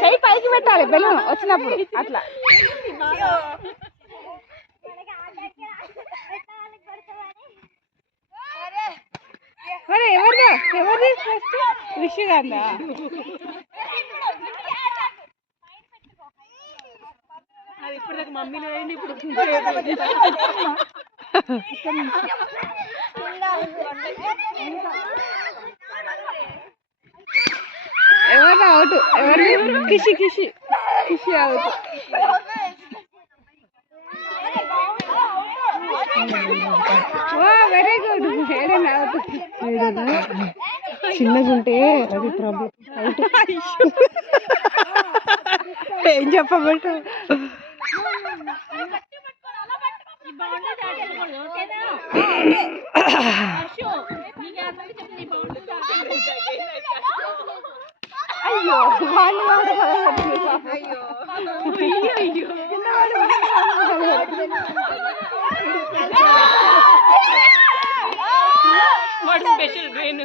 చెయ్యి పైకి పెట్టాలి బెలూన్ వచ్చినప్పుడు అట్లా. మరి ఎవరిది ఫస్ట్ విష్ కాదా? అది ఇప్పుడు దాకా మమ్మీలో అయింది, ఇప్పుడు ఎవరు అవుట్? ఎవరిది? కిషి కిషి కిషి అవుట్. Very good. ఏదైనా అవుట్. చిన్నగా ఉంటే అది ప్రాబ్లం. ఏం చెప్పబట్టు అయ్యో స్పెషల్ బ్రెయిన్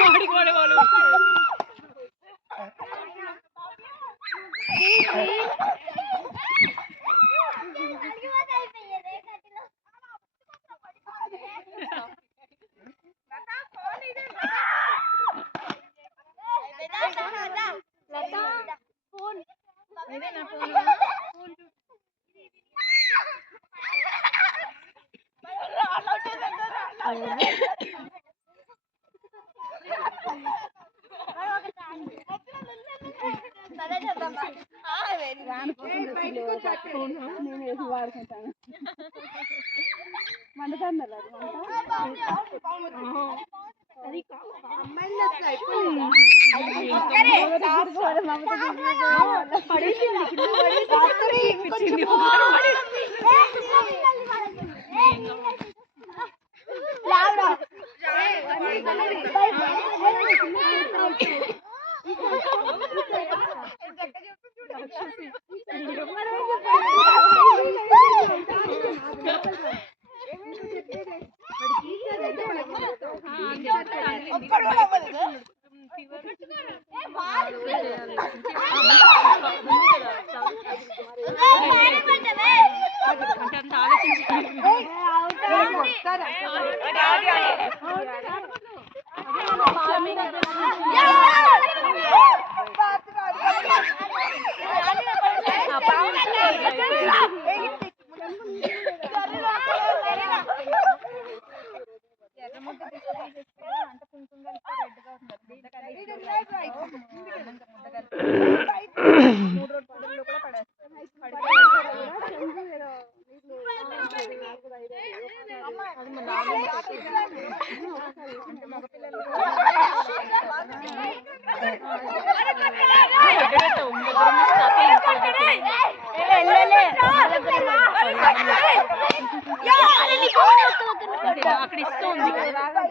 వాడికి వాడేవాళ్ళు. నేను వాడుకుంటాను మండుతాను అక్కడ ఇస్తుంది.